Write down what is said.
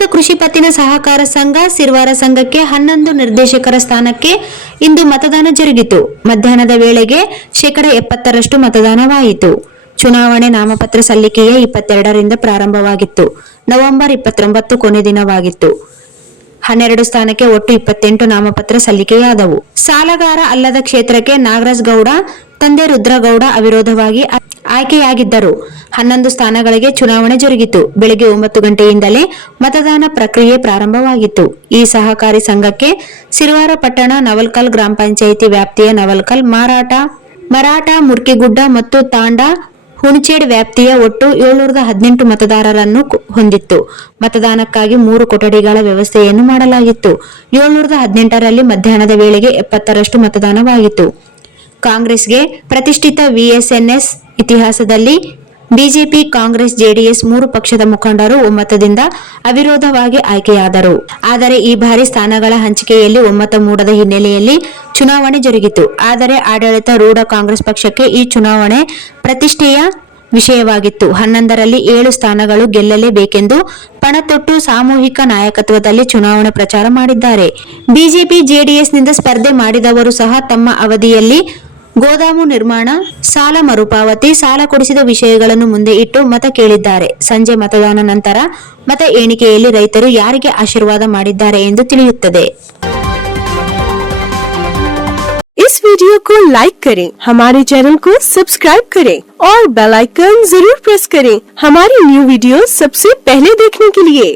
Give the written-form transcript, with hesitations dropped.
ಕರ್ನಾಟಕ ಕೃಷಿ ಪತ್ತಿನ ಸಹಕಾರ ಸಂಘ ಸಿರ್ವಾರ ಸಂಘಕ್ಕೆ 11 ನಿರ್ದೇಶಕರ ಸ್ಥಾನಕ್ಕೆ ಇಂದು ಮತದಾನ ಜರುಗಿತು. ಮಧ್ಯಾಹ್ನದ ವೇಳೆಗೆ 70% ಮತದಾನವಾಯಿತು. ಚುನಾವಣೆ ನಾಮಪತ್ರ ಸಲ್ಲಿಕೆಯೇ 22ರಿಂದ ಪ್ರಾರಂಭವಾಗಿತ್ತು. ನವೆಂಬರ್ 29 ಕೊನೆ ದಿನವಾಗಿತ್ತು. 12 ಸ್ಥಾನಕ್ಕೆ ಒಟ್ಟು 28 ನಾಮಪತ್ರ ಸಲ್ಲಿಕೆಯಾದವು. ಸಾಲಗಾರ ಅಲ್ಲದ ಕ್ಷೇತ್ರಕ್ಕೆ ನಾಗರಾಜ್ ಗೌಡ ತಂದೆ ರುದ್ರಗೌಡ ಅವಿರೋಧವಾಗಿ ಆಯ್ಕೆಯಾಗಿದ್ದರು. 11 ಸ್ಥಾನಗಳಿಗೆ ಚುನಾವಣೆ ಜರುಗಿತು. ಬೆಳಗ್ಗೆ 9 ಗಂಟೆಯಿಂದಲೇ ಮತದಾನ ಪ್ರಕ್ರಿಯೆ ಪ್ರಾರಂಭವಾಗಿತ್ತು. ಈ ಸಹಕಾರಿ ಸಂಘಕ್ಕೆ ಸಿರ್ವಾರ ಪಟ್ಟಣ, ನವಲ್ಕಲ್ ಗ್ರಾಮ ಪಂಚಾಯಿತಿ ವ್ಯಾಪ್ತಿಯ ನವಲ್ಕಲ್, ಮರಾಠ, ಮುರ್ಕಿಗುಡ್ಡ ಮತ್ತು ತಾಂಡಾ ಹುಣಚೇಡ್ ವ್ಯಾಪ್ತಿಯ ಒಟ್ಟು 718 ಮತದಾರರನ್ನು ಹೊಂದಿತ್ತು. ಮತದಾನಕ್ಕಾಗಿ 3 ಕೊಠಡಿಗಳ ವ್ಯವಸ್ಥೆಯನ್ನು ಮಾಡಲಾಗಿತ್ತು. 718ರಲ್ಲಿ ಮಧ್ಯಾಹ್ನದ ವೇಳೆಗೆ 70% ಮತದಾನವಾಗಿತ್ತು. ಕಾಂಗ್ರೆಸ್ಗೆ ಪ್ರತಿಷ್ಠಿತ ವಿಎಸ್ಎನ್ಎಸ್ ಇತಿಹಾಸದಲ್ಲಿ ಬಿಜೆಪಿ, ಕಾಂಗ್ರೆಸ್, ಜೆಡಿಎಸ್ 3 ಪಕ್ಷದ ಮುಖಂಡರು ಒಮ್ಮತದಿಂದ ಅವಿರೋಧವಾಗಿ ಆಯ್ಕೆಯಾದರು. ಆದರೆ ಈ ಬಾರಿ ಸ್ಥಾನಗಳ ಹಂಚಿಕೆಯಲ್ಲಿ ಒಮ್ಮತ ಮೂಡದ ಹಿನ್ನೆಲೆಯಲ್ಲಿ ಚುನಾವಣೆ ಜರುಗಿತು. ಆದರೆ ಆಡಳಿತ ರೂಢ ಕಾಂಗ್ರೆಸ್ ಪಕ್ಷಕ್ಕೆ ಈ ಚುನಾವಣೆ ಪ್ರತಿಷ್ಠೆಯ ವಿಷಯವಾಗಿತ್ತು. 11ರಲ್ಲಿ 7 ಸ್ಥಾನಗಳು ಗೆಲ್ಲಲೇಬೇಕೆಂದು ಪಣತೊಟ್ಟು ಸಾಮೂಹಿಕ ನಾಯಕತ್ವದಲ್ಲಿ ಚುನಾವಣೆ ಪ್ರಚಾರ ಮಾಡಿದ್ದಾರೆ. ಬಿಜೆಪಿ, ಜೆಡಿಎಸ್ನಿಂದ ಸ್ಪರ್ಧೆ ಮಾಡಿದವರು ಸಹ ತಮ್ಮ ಅವಧಿಯಲ್ಲಿ ಗೋದಾಮು ನಿರ್ಮಾಣ, ಸಾಲ ಮರುಪಾವತಿ, ಸಾಲ ಕೊಡಿಸಿದ ವಿಷಯಗಳನ್ನು ಮುಂದೆ ಇಟ್ಟು ಮತ ಕೇಳಿದ್ದಾರೆ. ಸಂಜೆ ಮತದಾನ ನಂತರ ಮತ ಎಣಿಕೆಯಲ್ಲಿ ರೈತರು ಯಾರಿಗೆ ಆಶೀರ್ವಾದ ಮಾಡಿದ್ದಾರೆ ಎಂದು ತಿಳಿಯುತ್ತದೆ. इस वीडियो को लाइक करें, हमारे चैनल को सब्सक्राइब करें और बेल आइकन जरूर प्रेस करें हमारी न्यू वीडियो सबसे पहले देखने के लिए।